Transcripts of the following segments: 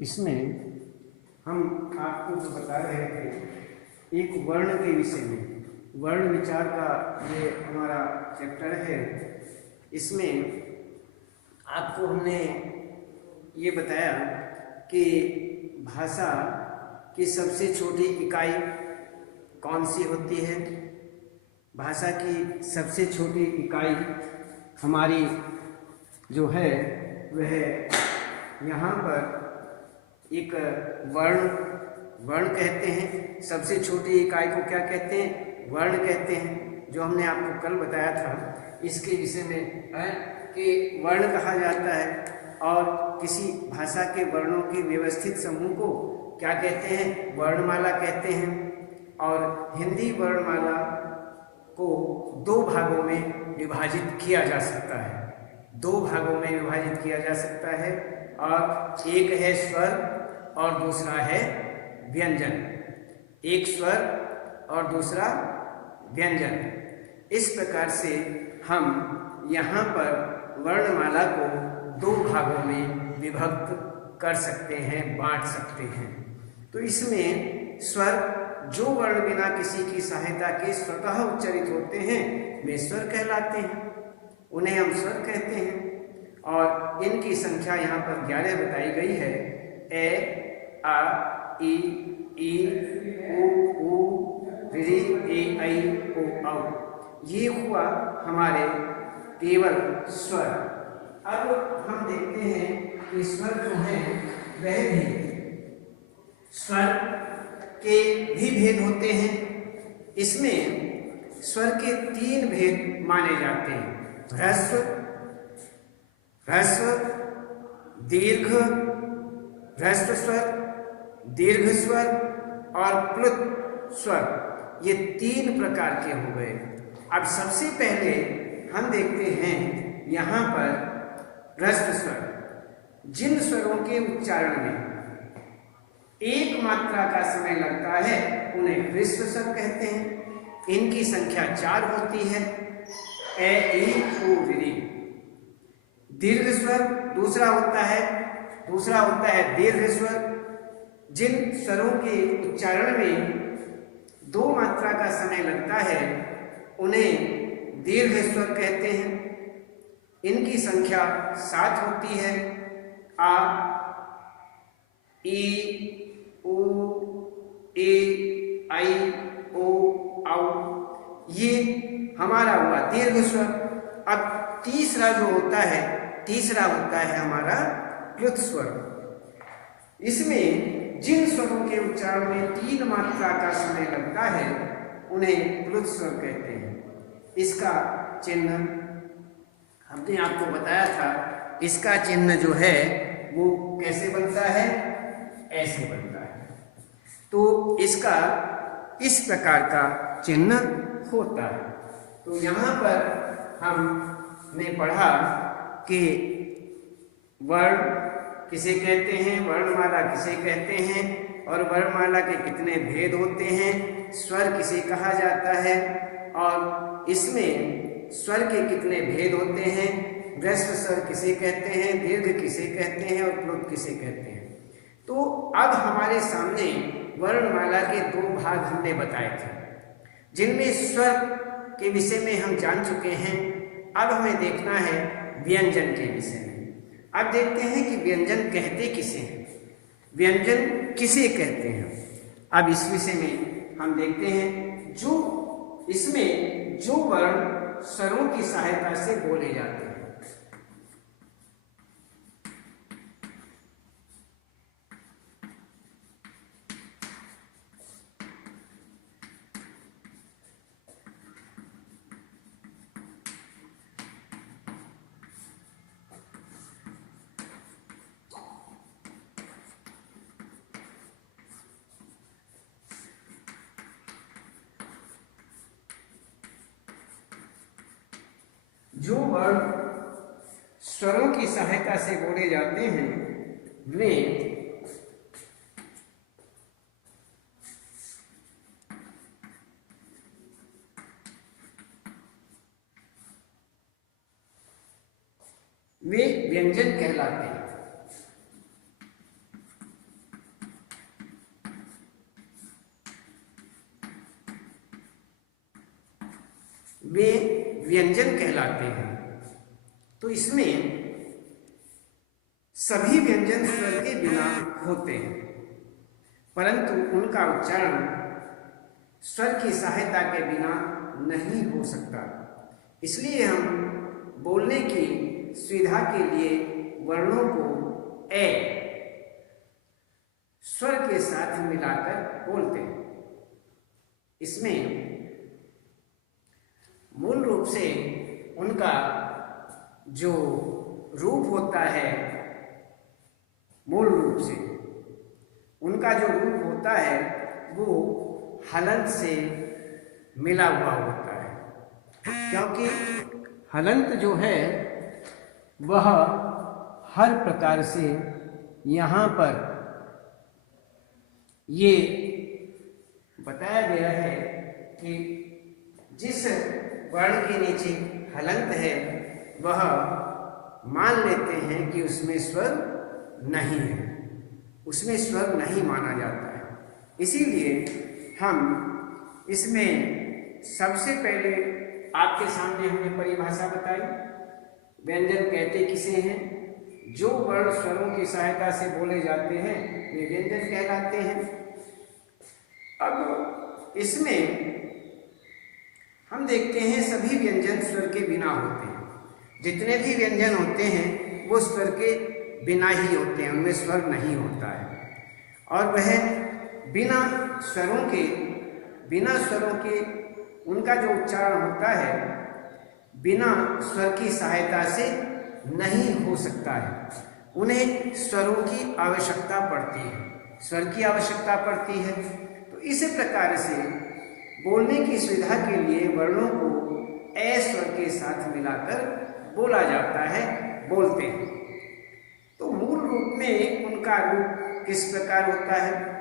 इसमें हम आपको जो बता रहे थे एक वर्ण के विषय में, वर्ण विचार का ये हमारा चैप्टर है। इसमें आपको हमने ये बताया कि भाषा की सबसे छोटी इकाई कौन सी होती है। भाषा की सबसे छोटी इकाई हमारी जो है वह यहाँ पर एक वर्ण कहते हैं। सबसे छोटी इकाई को क्या कहते हैं? वर्ण कहते हैं। जो हमने आपको कल बताया था इसके विषय में है कि वर्ण कहा जाता है और किसी भाषा के वर्णों के व्यवस्थित समूह को क्या कहते हैं? वर्णमाला कहते हैं। और हिंदी वर्णमाला को दो भागों में विभाजित किया जा सकता है, दो भागों में विभाजित किया जा सकता है। और एक है स्वर और दूसरा है व्यंजन। एक स्वर और दूसरा व्यंजन। इस प्रकार से हम यहाँ पर वर्णमाला को दो भागों में विभक्त कर सकते हैं, बांट सकते हैं। तो इसमें स्वर जो वर्ण बिना किसी की सहायता के स्वतः उच्चारित होते हैं वे स्वर कहलाते हैं, उन्हें हम स्वर कहते हैं। और इनकी संख्या यहाँ पर 11 बताई गई है। ए, आ, ई, उ, ऋ, ए, ऐ, ओ, औ। ये हुआ हमारे केवल स्वर। अब हम देखते हैं कि स्वर जो है वह भी स्वर के भी भेद होते हैं। इसमें स्वर के 3 भेद माने जाते हैं: ह्रस्व, ह्रस्व, दीर्घ, ह्रस्व स्वर, दीर्घ स्वर और प्लुत स्वर। ये 3 प्रकार के हो गए। अब सबसे पहले हम देखते हैं यहाँ पर ह्रस्व स्वर। जिन स्वरों के उच्चारण में एक मात्रा का समय लगता है उन्हें ह्रस्व स्वर कहते हैं। इनकी संख्या 4 होती है: ए, ई, उ, ऋ। दीर्घ स्वर दूसरा होता है दीर्घ स्वर। जिन स्वरों के उच्चारण में 2 मात्रा का समय लगता है उन्हें दीर्घ स्वर कहते हैं। इनकी संख्या 7 होती है: आ, ई, उ, ए, ऐ, ओ, औ। ये हमारा हुआ दीर्घ स्वर। अब तीसरा होता है हमारा प्लुत स्वर। इसमें जिन स्वरों के उच्चारण में 3 मात्रा का समय लगता है उन्हें प्लुत स्वर कहते हैं। इसका चिन्ह हमने आपको बताया था। इसका चिन्ह जो है वो कैसे बनता है? ऐसे बनता है। तो इसका इस प्रकार का चिन्ह होता है। तो यहाँ पर हमने पढ़ा कि वर्ण किसे कहते हैं, वर्णमाला किसे कहते हैं और वर्णमाला के कितने भेद होते हैं, स्वर किसे कहा जाता है और इसमें स्वर के कितने भेद होते हैं, ह्रस्व स्वर किसे कहते हैं, दीर्घ किसे कहते हैं और प्लुत किसे कहते हैं। तो अब हमारे सामने वर्णमाला के 2 भाग हमने बताए थे, जिनमें स्वर के विषय में हम जान चुके हैं। अब हमें देखना है व्यंजन के विषय में। अब देखते हैं कि व्यंजन कहते किसे हैं, व्यंजन किसे कहते हैं। अब इस विषय में हम देखते हैं जो इसमें जो वर्ण स्वरों की सहायता से बोले जाते हैं। जो वर्ण स्वरों की सहायता से बोले जाते हैं वे व्यंजन कहलाते हैं। वे व्यंजन कहलाते हैं। तो इसमें सभी व्यंजन स्वर के बिना होते हैं, परंतु उनका उच्चारण स्वर की सहायता के बिना नहीं हो सकता। इसलिए हम बोलने की सुविधा के लिए वर्णों को ए स्वर के साथ मिलाकर बोलते हैं। इसमें मूल रूप से उनका जो रूप होता है, मूल रूप से उनका जो रूप होता है वो हलंत से मिला हुआ होता है, क्योंकि हलंत जो है वह हर प्रकार से यहाँ पर ये बताया गया है कि जिस वर्ण के नीचे हलंत है वह मान लेते हैं कि उसमें स्वर नहीं है, उसमें स्वर नहीं माना जाता है। इसीलिए हम इसमें सबसे पहले आपके सामने हमने परिभाषा बताई। व्यंजन कहते किसे हैं? जो वर्ण स्वरों की सहायता से बोले जाते हैं वे व्यंजन कहलाते हैं। अब इसमें हम देखते हैं सभी व्यंजन स्वर के बिना होते हैं। जितने भी व्यंजन होते हैं वो स्वर के बिना ही होते हैं, उनमें स्वर नहीं होता है। और वह बिना स्वरों के उनका जो उच्चारण होता है बिना स्वर की सहायता से नहीं हो सकता है। उन्हें स्वरों की आवश्यकता पड़ती है, स्वर की आवश्यकता पड़ती है। तो इस प्रकार से बोलने की सुविधा के लिए वर्णों को ए स्वर के साथ मिलाकर बोला जाता है, बोलते हैं। तो मूल रूप में उनका रूप किस प्रकार होता है?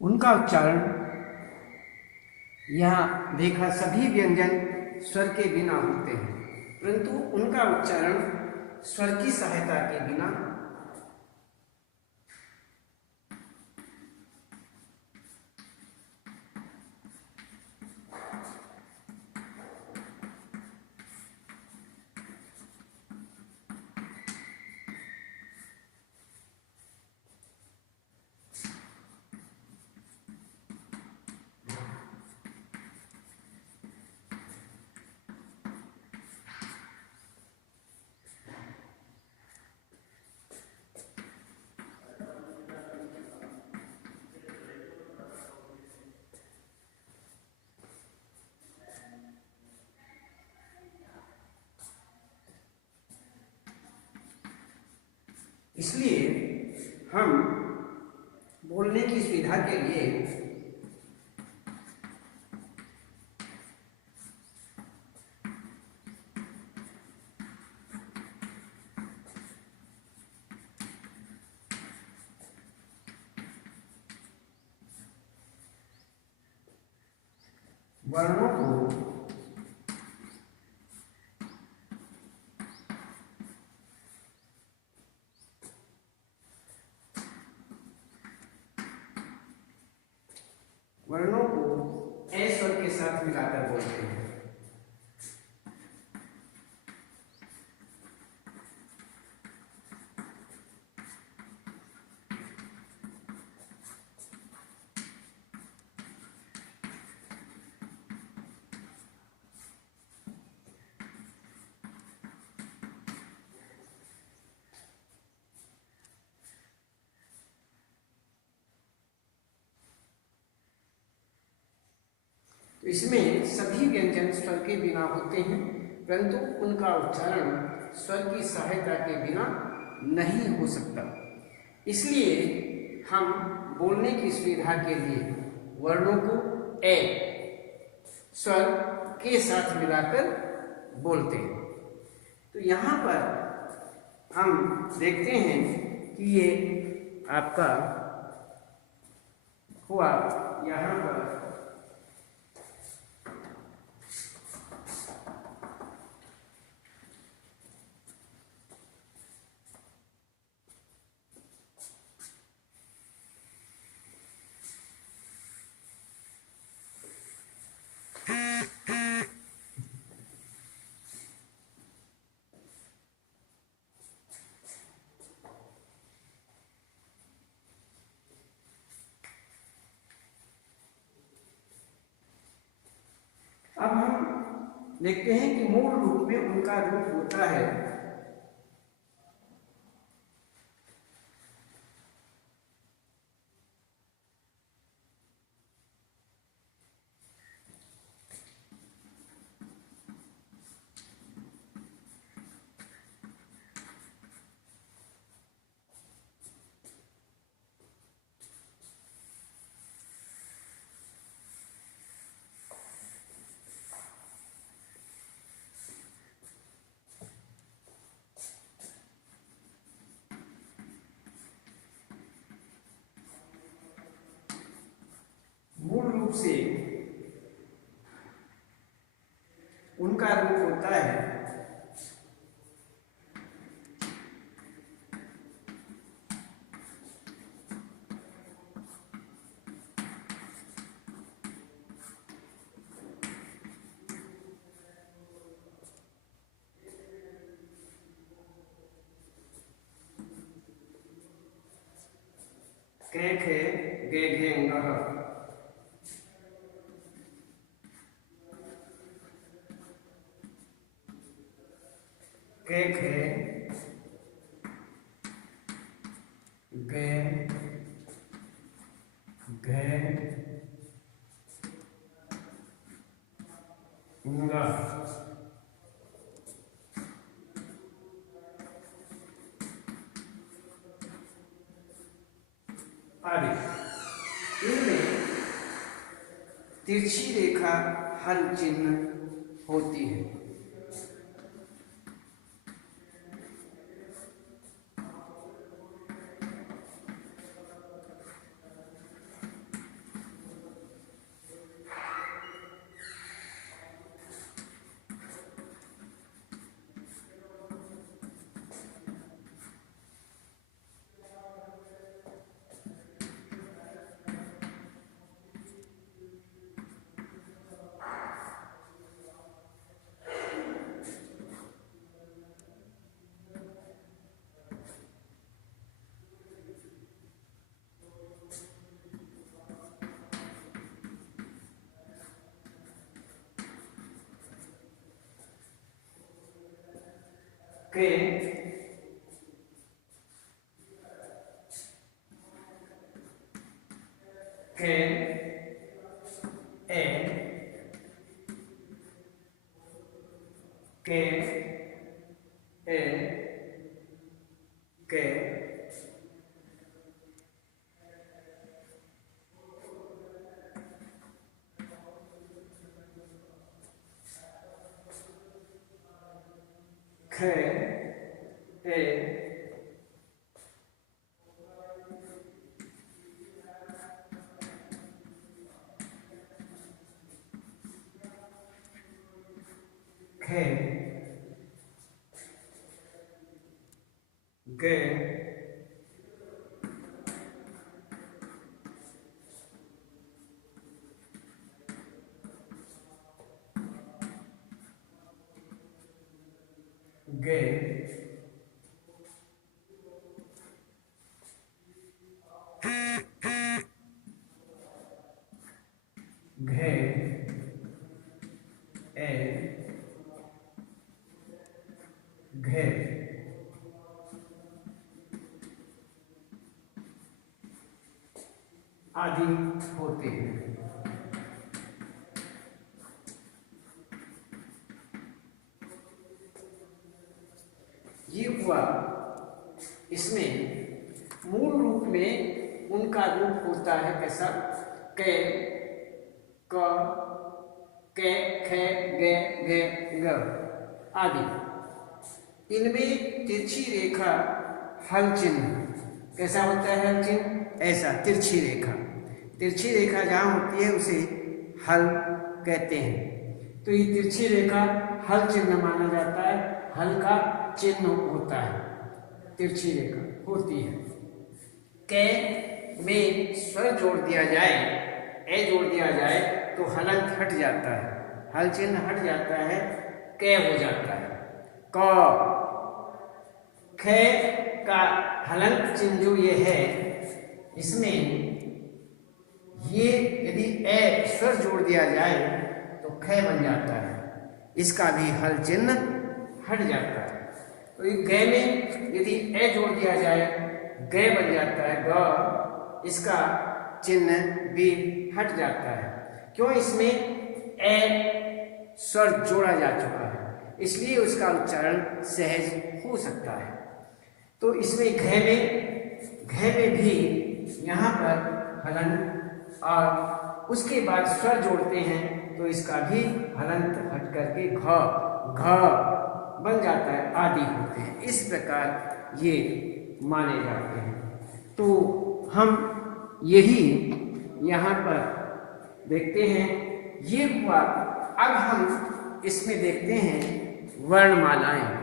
उनका उच्चारण यहाँ देखा सभी व्यंजन स्वर के बिना होते हैं, परंतु उनका उच्चारण स्वर की सहायता के बिना इसलिए हम बोलने की सुविधा के लिए वर्णों को ए स्वर के साथ मिलाकर बोलते हैं। तो इसमें सभी व्यंजन स्वर के बिना होते हैं, परंतु उनका उच्चारण स्वर की सहायता के बिना नहीं हो सकता। इसलिए हम बोलने की सुविधा के लिए वर्णों को ए स्वर के साथ मिलाकर बोलते हैं। तो यहाँ पर हम देखते हैं कि ये आपका हुआ यहाँ पर अब हम देखते हैं कि मूल रूप में उनका रूप होता है मूल रूप से उनका रूप होता है खे खे गे घे ngह। खे खे गे घे ngह आदि। इनमें तिरछी रेखा हल चिन्ह होती है। के के ए के ए के खे ए खे गे गे घे ए घे आदि होते हैं। रूप होता है कैसा, के, क, के, खे, गे, घे, ग आदि। इनमें तिरछी रेखा हल चिन्ह कैसा होता है, हल चिन्ह ऐसा तिरछी रेखा, तिरछी रेखा जहाँ होती है उसे हल कहते हैं। तो ये तिरछी रेखा हल चिन्ह माना जाता है, हल का चिन्ह होता है, तिरछी रेखा होती है। के में स्वर जोड़ दिया जाए, ए जोड़ दिया जाए तो हलंत हट जाता है, हल चिन्ह हट जाता है, के हो जाता है। क, खे का हलंत चिन्ह जो ये है, इसमें ये यदि ए स्वर जोड़ दिया जाए तो खे बन जाता है, इसका भी हल चिन्ह हट जाता है। तो ये गे में यदि ए जोड़ दिया जाए गे बन जाता है, ग, इसका चिन्ह भी हट जाता है। क्यों, इसमें ए स्वर जोड़ा जा चुका है, इसलिए उसका उच्चारण सहज हो सकता है। तो इसमें घे में भी यहाँ पर हलंत और उसके बाद स्वर जोड़ते हैं तो इसका भी हलंत हट करके घ बन जाता है, आदि होते हैं। इस प्रकार ये माने जाते हैं। तो हम यही यहाँ पर देखते हैं, ये हुआ। अब हम इसमें देखते हैं वर्णमालाएं।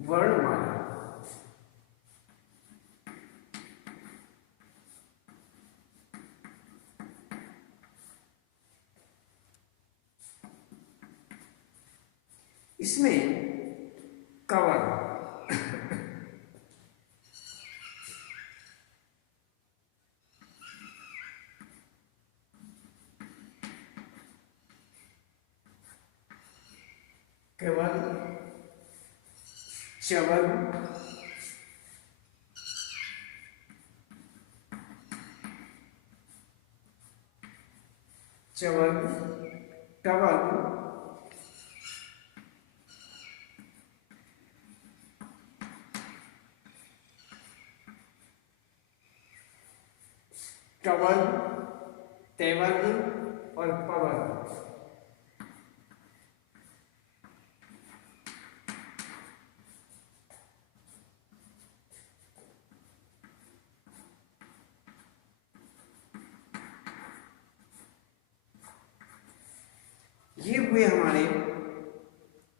वर्णमाला इसमें कवर, केवल, चवल, चवल, टवल, टवल, तेवल और पवल। ये हुए हमारे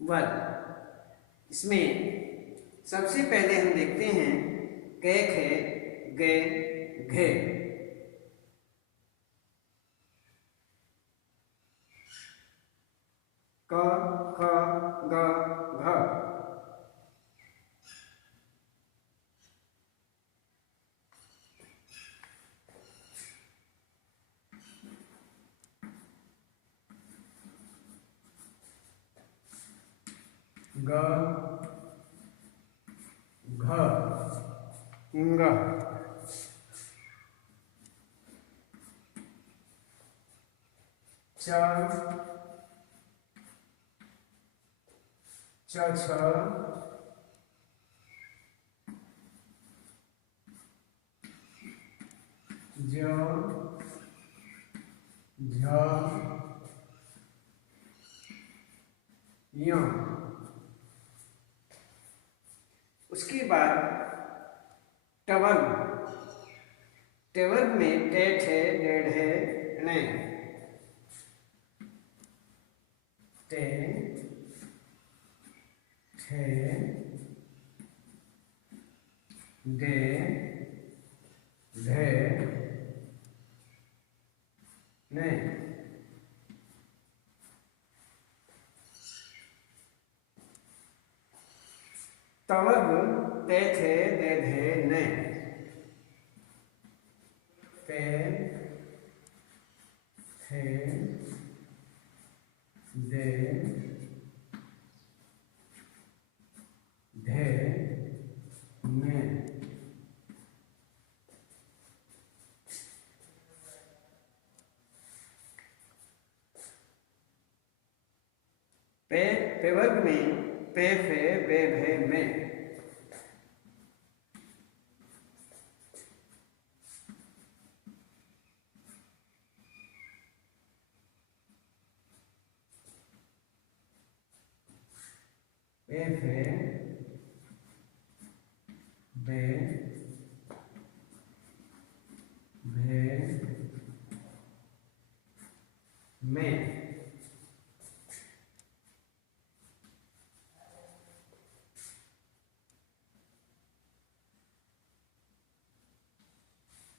वर्ग। इसमें सबसे पहले हम देखते हैं कै, खे, गे, घे। क, ख, ग, घ। ग, घ, ङ, च, छ, ज, झ, य। उसके बाद टवर्ग, टवर्ग में टे, ठे, डेढ़ है, णे। टे, ठे, डे, ढे, ने। तवर्ग ते, थे, दे, धे, ने। ते, थे, दे, ढे, ने। पे पे वर्ग में पे फे बे भे में। पे फे बे भे में।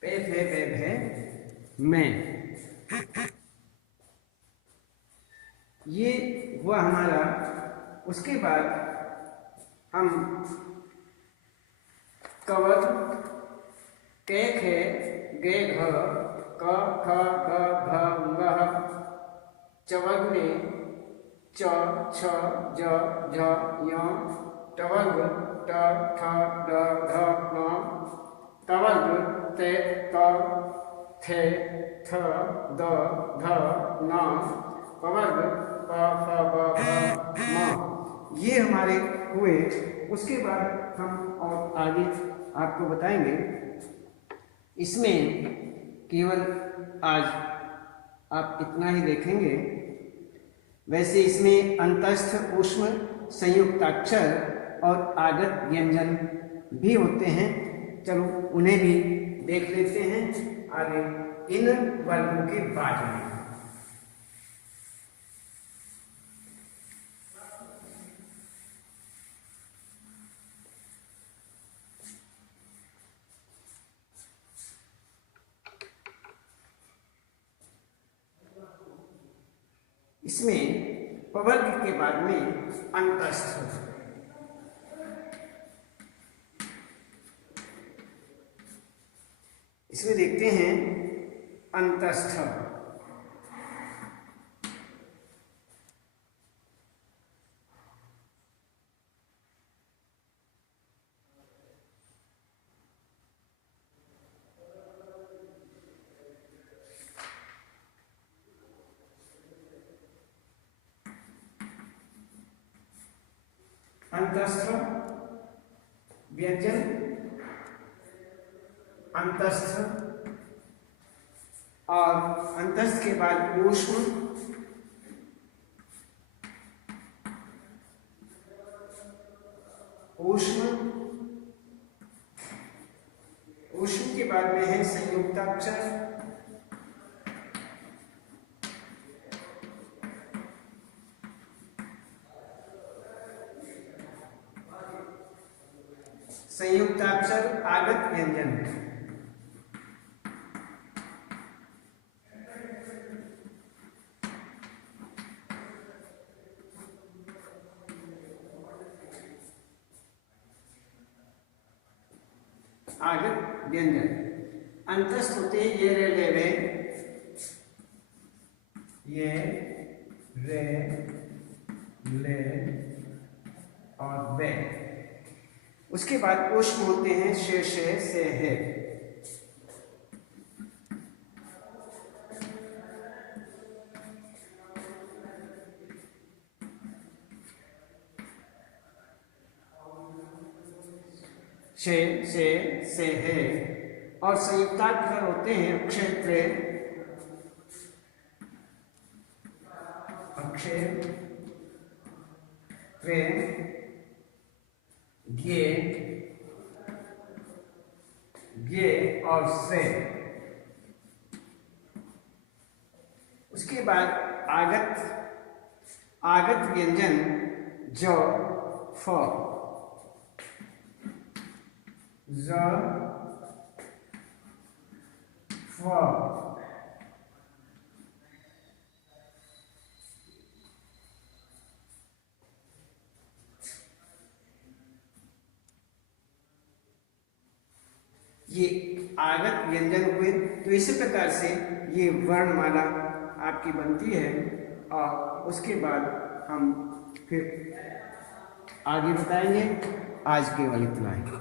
पे फे बे भे में, ये हुआ हमारा। उसके बाद हम कवर के खे गे घ क ख ग घ ङ चवर्ग में च छ ज झ य टवर्ग ट ठ ड ढ ण तवर्ग ते त थे थ द ध न पवर्ग प फ ब भ म, ये हमारे हुए। उसके बाद हम और आगे आपको बताएंगे। इसमें केवल आज आप इतना ही देखेंगे। वैसे इसमें अंतस्थ, ऊष्म, संयुक्ताक्षर और आगत व्यंजन भी होते हैं। चलो उन्हें भी देख लेते हैं आगे इन वर्गों के बाद में। इसमें पवर्ग के बाद में अंतस्थ। इसमें देखते हैं अंतस्थ। अंतस्थ व्यंजन, अंतस्थ और अंतस्थ के बाद ऊष्म, ऊष्म, ऊष्म के बाद में है संयुक्ताक्षर, संयुक्ताक्षर आगत व्यंजन। आगत व्यंजन अंतस्थ होते हैं ये रे ले रे, ये रे ले और वे। उसके बाद ऊष्म होते हैं शे से है। से है। और संयुक्ताक्षर होते हैं अक्षय गे और से। उसके बाद आगत व्यंजन ज फ, ज फ। ये आगत व्यंजन हुए। तो इसी प्रकार से ये वर्णमाला आपकी बनती है। और उसके बाद हम फिर आगे बताएंगे। आज केवल इतना ही।